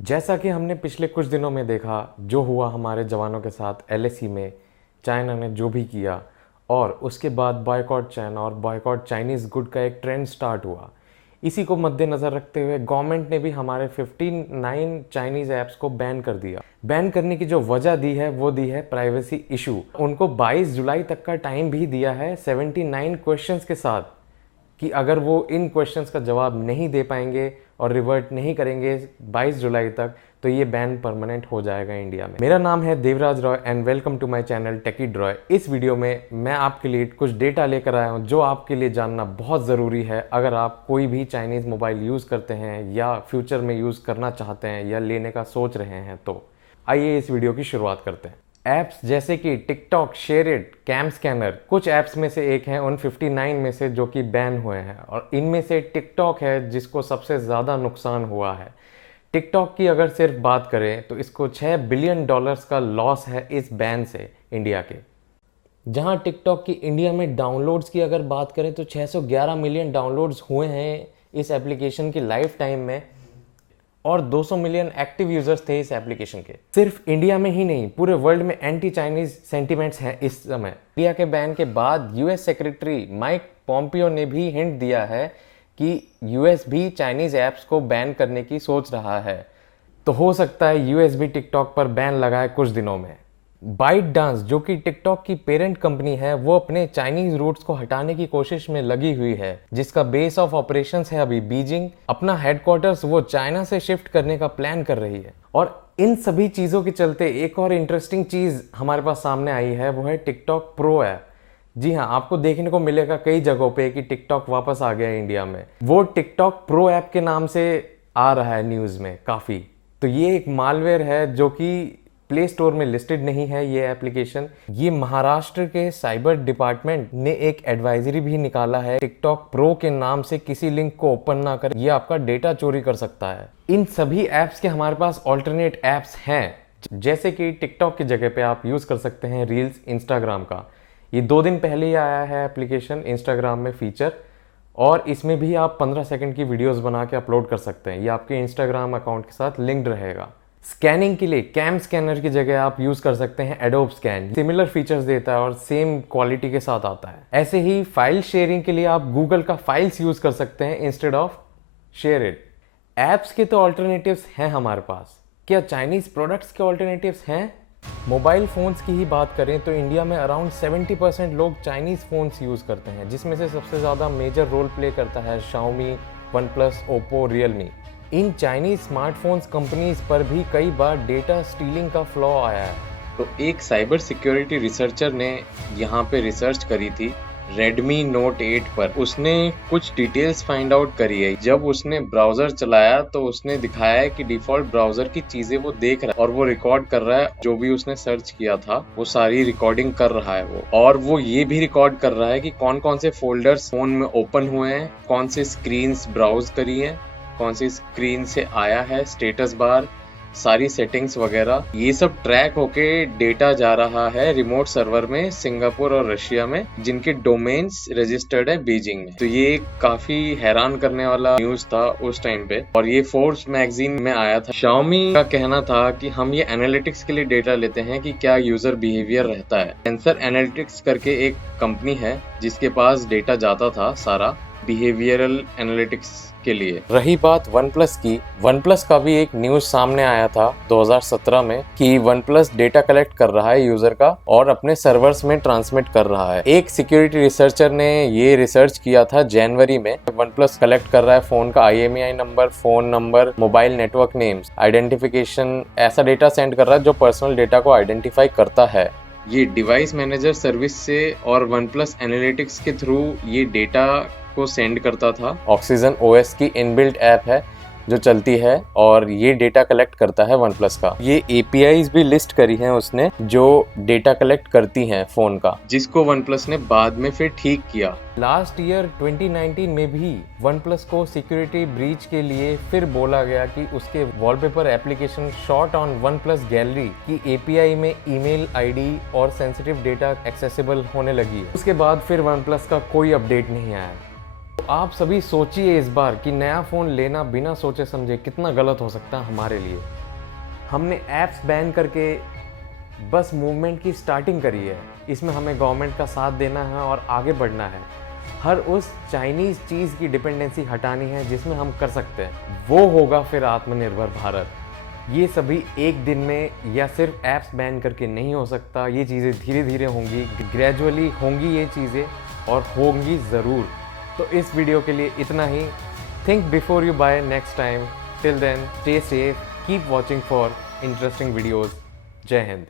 जैसा कि हमने पिछले कुछ दिनों में देखा, जो हुआ हमारे जवानों के साथ एलएसी में, चाइना ने जो भी किया और उसके बाद बॉयकॉट चाइना और बॉयकॉट चाइनीज़ गुड का एक ट्रेंड स्टार्ट हुआ। इसी को मद्देनज़र रखते हुए गवर्नमेंट ने भी हमारे 59 चाइनीज़ ऐप्स को बैन कर दिया। बैन करने की जो वजह दी है वो दी है प्राइवेसी इशू। उनको 22 जुलाई तक का टाइम भी दिया है 79 क्वेश्चंस के साथ कि अगर वो इन क्वेश्चंस का जवाब नहीं दे पाएंगे और रिवर्ट नहीं करेंगे 22 जुलाई तक, तो ये बैन परमानेंट हो जाएगा इंडिया में। मेरा नाम है Devraj Roy and welcome to my channel techy Roy. इस वीडियो में मैं आपके लिए कुछ डेटा लेकर आया हूँ जो आपके लिए जानना बहुत ज़रूरी है अगर आप कोई भी चाइनीज़ मोबाइल यूज़ करते हैं या फ्यूचर में यूज़ करना चाहते हैं या लेने का सोच रहे हैं। तो आइए इस वीडियो की शुरुआत करते हैं। ऐप्स जैसे कि टिकटॉक, शेयरिट, कैम स्कैनर कुछ ऐप्स में से एक हैं उन 59 में से जो कि बैन हुए हैं, और इनमें से टिकटॉक है जिसको सबसे ज़्यादा नुकसान हुआ है। टिकटॉक की अगर सिर्फ बात करें तो इसको $6 बिलियन का लॉस है इस बैन से इंडिया के। जहां टिकटॉक की इंडिया में डाउनलोड्स की अगर बात करें तो 611 मिलियन डाउनलोड्स हुए हैं इस एप्लीकेशन की लाइफ टाइम में, और 200 मिलियन एक्टिव यूजर्स थे इस एप्लीकेशन के। सिर्फ इंडिया में ही नहीं, पूरे वर्ल्ड में एंटी चाइनीज सेंटिमेंट्स हैं इस समय। इंडिया के बैन के बाद यूएस सेक्रेटरी माइक पॉम्पियो ने भी हिंट दिया है कि यूएस भी चाइनीज ऐप्स को बैन करने की सोच रहा है। तो हो सकता है यूएस भी टिकटॉक पर बैन लगाए कुछ दिनों में। बाइट डांस, जो कि टिकटॉक की पेरेंट कंपनी है, वो अपने चाइनीज रूट्स को हटाने की कोशिश में लगी हुई है, जिसका बेस ऑफ ऑपरेशंस है अभी बीजिंग। अपना हेडक्वार्टर्स वो चाइना से शिफ्ट करने का प्लान कर रही है। और इन सभी चीज़ों के चलते एक और इंटरेस्टिंग चीज़ हमारे पास सामने आई है, वो है टिकटॉक प्रो ऐप। जी हाँ, आपको देखने को मिलेगा कई जगहों पे कि टिकटॉक वापस आ गया है इंडिया में। वो टिकटॉक प्रो ऐप के नाम से आ रहा है न्यूज़ में काफ़ी। तो ये एक मालवेयर है जो कि प्ले स्टोर में लिस्टेड नहीं है। ये एप्लीकेशन, ये महाराष्ट्र के साइबर डिपार्टमेंट ने एक एडवाइजरी भी निकाला है, टिकटॉक प्रो के नाम से किसी लिंक को ओपन ना करें, ये आपका डेटा चोरी कर सकता है। इन सभी ऐप्स के हमारे पास ऑल्टरनेट ऐप्स हैं, जैसे कि टिकटॉक की जगह पे आप यूज़ कर सकते हैं रील्स इंस्टाग्राम का। ये 2 दिन पहले ही आया है एप्लीकेशन इंस्टाग्राम में फीचर, और इसमें भी आप 15 सेकंड की वीडियोस बना के अपलोड कर सकते हैं। ये आपके इंस्टाग्राम अकाउंट के साथ लिंक्ड रहेगा। स्कैनिंग के लिए कैम स्कैनर की जगह आप यूज कर सकते हैं एडोब स्कैन। सिमिलर फीचर्स देता है और सेम क्वालिटी के साथ आता है। ऐसे ही फाइल शेयरिंग के लिए आप गूगल का फाइल्स यूज कर सकते हैं instead of share it. Apps के तो ऑल्टरनेटिव्स हैं हमारे पास, क्या चाइनीज प्रोडक्ट्स के ऑल्टरनेटिव्स हैं? मोबाइल फ़ोन्स की ही बात करें तो इंडिया में अराउंड 70% लोग चाइनीज़ फ़ोन्स यूज़ करते हैं, जिसमें से सबसे ज़्यादा मेजर रोल प्ले करता है Xiaomi, OnePlus, Oppo, Realme. इन चाइनीज़ स्मार्टफोन्स कंपनीज पर भी कई बार डेटा स्टीलिंग का फ्लॉ आया है। तो एक साइबर सिक्योरिटी रिसर्चर ने यहाँ पे रिसर्च करी थी Redmi Note 8 पर। उसने कुछ डिटेल्स फाइंड आउट करी है। जब उसने ब्राउजर चलाया तो उसने दिखाया है कि डिफॉल्ट ब्राउजर की चीजें वो देख रहा है और वो रिकॉर्ड कर रहा है। जो भी उसने सर्च किया था वो सारी रिकॉर्डिंग कर रहा है वो, और वो ये भी रिकॉर्ड कर रहा है कि कौन कौन से फोल्डर्स फोन में ओपन हुए हैं, कौन से स्क्रीन ब्राउज करी है, कौन सी स्क्रीन से आया है, स्टेटस बार, सारी सेटिंग्स वगैरह, ये सब ट्रैक होके डेटा जा रहा है रिमोट सर्वर में सिंगापुर और रशिया में, जिनके डोमेन्स रजिस्टर्ड है बीजिंग में। तो ये काफी हैरान करने वाला न्यूज था उस टाइम पे, और ये फोर्ब्स मैगजीन में आया था। Xiaomi का कहना था कि हम ये एनालिटिक्स के लिए डेटा लेते हैं कि क्या यूजर बिहेवियर रहता है। सेंसर एनालिटिक्स करके एक कंपनी है जिसके पास डेटा जाता था सारा बिहेवियरल एनालिटिक्स के लिए। रही बात OnePlus की, OnePlus का भी एक न्यूज सामने आया था 2017 में कि OnePlus डेटा कलेक्ट कर रहा है यूजर का और अपने सर्वर्स में ट्रांसमिट कर रहा है। एक सिक्योरिटी रिसर्चर ने ये रिसर्च किया था जनवरी में। OnePlus कलेक्ट कर रहा है फोन का IMEI number, phone number, mobile network names, identification, ऐसा डेटा सेंड कर रहा है जो पर्सनल डेटा को आइडेंटिफाई करता है। ये डिवाइस मैनेजर सर्विस से और OnePlus एनालिटिक्स के थ्रू ये डेटा को सेंड करता था। ऑक्सीजन OS की इनबिल्ट ऐप है जो चलती है और ये डेटा कलेक्ट करता है OnePlus का। ये APIs भी लिस्ट करी हैं उसने जो डेटा कलेक्ट करती हैं फोन का, जिसको OnePlus ने बाद में फिर ठीक किया। लास्ट ईयर 2019 में भी OnePlus को सिक्योरिटी ब्रीच के लिए फिर बोला गया कि उसके wallpaper application shot on OnePlus gallery की API में ईमेल ID और सेंसिटिव डेटा एक्सेसिबल होने लगी। उसके बाद फिर OnePlus का कोई अपडेट नहीं आया। तो आप सभी सोचिए इस बार कि नया फ़ोन लेना बिना सोचे समझे कितना गलत हो सकता है हमारे लिए। हमने ऐप्स बैन करके बस मूवमेंट की स्टार्टिंग करी है। इसमें हमें गवर्नमेंट का साथ देना है और आगे बढ़ना है। हर उस चाइनीज़ चीज़ की डिपेंडेंसी हटानी है जिसमें हम कर सकते हैं। वो होगा फिर आत्मनिर्भर भारत। ये सभी एक दिन में या सिर्फ ऐप्स बैन करके नहीं हो सकता। ये चीज़ें धीरे धीरे होंगी, ग्रेजुअली होंगी ये चीज़ें, और होंगी ज़रूर। तो इस वीडियो के लिए इतना ही। Think before you buy next time. Till then, stay safe, keep watching for interesting videos. जय हिंद।